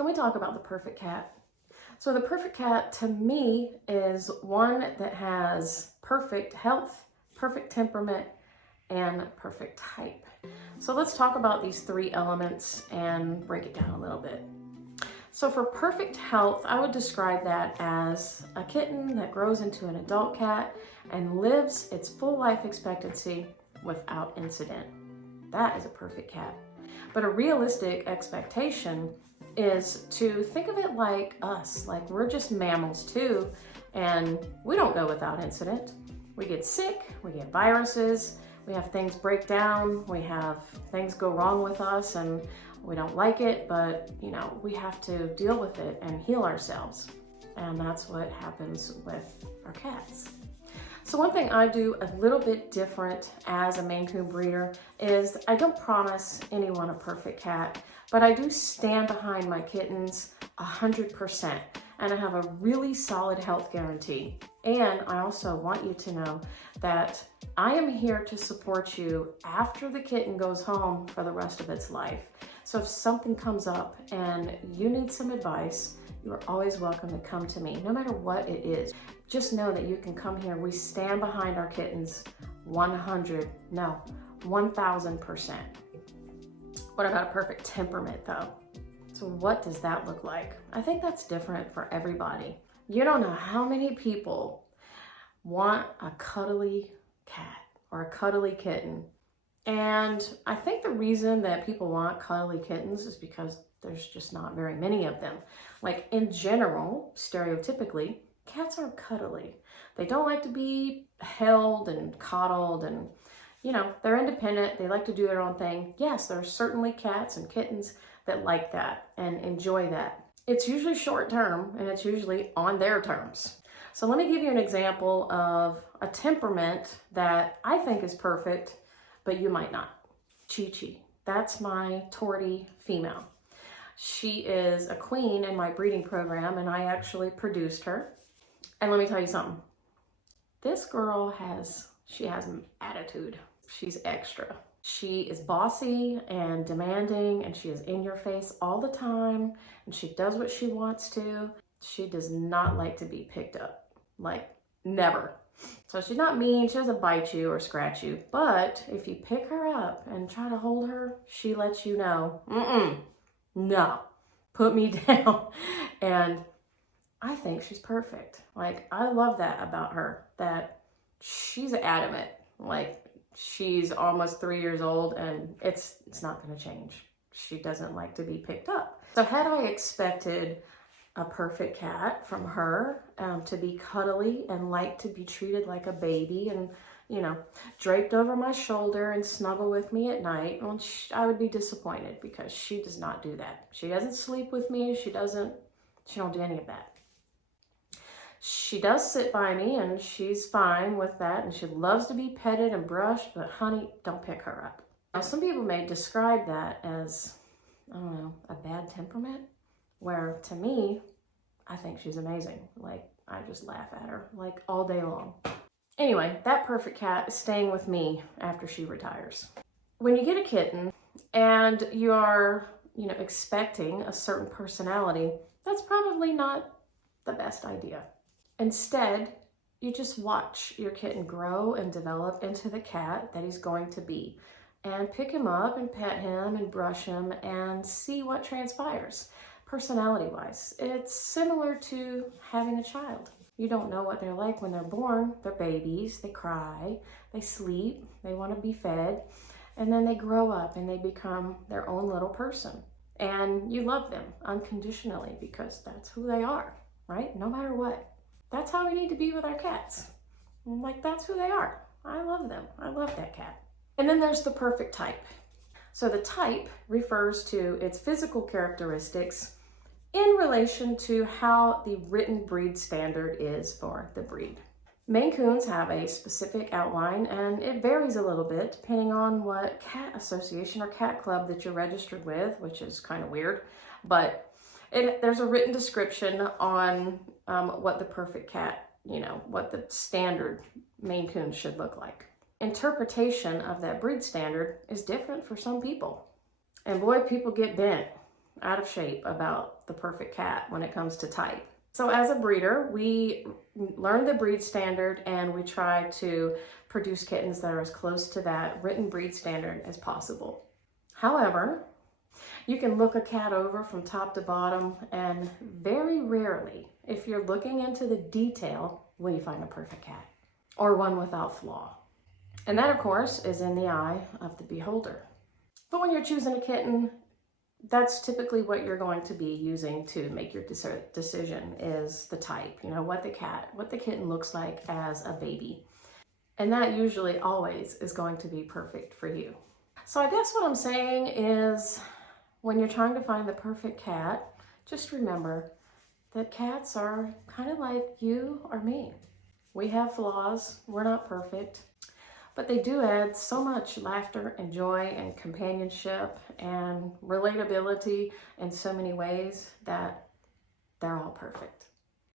Can we talk about the perfect cat? So the perfect cat to me is one that has perfect health, perfect temperament, and perfect type. So let's talk about these three elements and break it down a little bit. So for perfect health, I would describe that as a kitten that grows into an adult cat and lives its full life expectancy without incident. That is a perfect cat. But a realistic expectation is to think of it like us, like we're just mammals too, and we don't go without incident. We get sick, we get viruses, we have things break down, we have things go wrong with us and we don't like it, but we have to deal with it and heal ourselves. And that's what happens with our cats. So one thing I do a little bit different as a Maine Coon breeder is I don't promise anyone a perfect cat, but I do stand behind my kittens 100%. And I have a really solid health guarantee. And I also want you to know that I am here to support you after the kitten goes home for the rest of its life. So if something comes up and you need some advice, you are always welcome to come to me, no matter what it is. Just know that you can come here. We stand behind our kittens 1000%. What about a perfect temperament though? So what does that look like? I think that's different for everybody. You don't know how many people want a cuddly cat or a cuddly kitten. And I think the reason that people want cuddly kittens is because there's just not very many of them. Like in general, stereotypically, cats are cuddly. They don't like to be held and coddled and, they're independent. They like to do their own thing. Yes, there are certainly cats and kittens that like that and enjoy that. It's usually short term and it's usually on their terms. So let me give you an example of a temperament that I think is perfect, but you might not. Chi-Chi. That's my tortie female. She is a queen in my breeding program and I actually produced her. And let me tell you something. This girl has an attitude. She's extra. She is bossy and demanding and she is in your face all the time and she does what she wants to. She does not like to be picked up, like never. So she's not mean, she doesn't bite you or scratch you, but if you pick her up and try to hold her, she lets you know, no, put me down. And I think she's perfect. Like, I love that about her, that she's adamant. Like, she's almost 3 years old and it's not gonna change. She doesn't like to be picked up. So had I expected a perfect cat from her to be cuddly and like to be treated like a baby and, draped over my shoulder and snuggle with me at night, well, I would be disappointed because she does not do that. She doesn't sleep with me. She don't do any of that. She does sit by me and she's fine with that and she loves to be petted and brushed, but honey, don't pick her up. Now, some people may describe that as, a bad temperament, where to me, I think she's amazing. Like, I just laugh at her like all day long. Anyway, that perfect cat is staying with me after she retires. When you get a kitten and you are, expecting a certain personality, that's probably not the best idea. Instead, you just watch your kitten grow and develop into the cat that he's going to be and pick him up and pet him and brush him and see what transpires. Personality-wise, it's similar to having a child. You don't know what they're like when they're born. They're babies, they cry, they sleep, they want to be fed, and then they grow up and they become their own little person. And you love them unconditionally because that's who they are, right? No matter what. That's how we need to be with our cats. Like, that's who they are. I love them. I love that cat. And then there's the perfect type. So the type refers to its physical characteristics in relation to how the written breed standard is for the breed. Maine Coons have a specific outline and it varies a little bit depending on what cat association or cat club that you're registered with, which is kind of weird, but there's a written description on what the perfect cat, what the standard Maine Coon should look like. Interpretation of that breed standard is different for some people. And boy, people get bent. out of shape about the perfect cat when it comes to type. So as a breeder, we learn the breed standard and we try to produce kittens that are as close to that written breed standard as possible. However, you can look a cat over from top to bottom, and very rarely, if you're looking into the detail, will you find a perfect cat or one without flaw. And that, of course, is in the eye of the beholder. But when you're choosing a kitten, that's typically what you're going to be using to make your decision, is the type, you know, what the kitten looks like as a baby. And that usually always is going to be perfect for you. So I guess what I'm saying is, when you're trying to find the perfect cat, just remember that cats are kind of like you or me. We have flaws, we're not perfect, but they do add so much laughter and joy and companionship and relatability in so many ways that they're all perfect.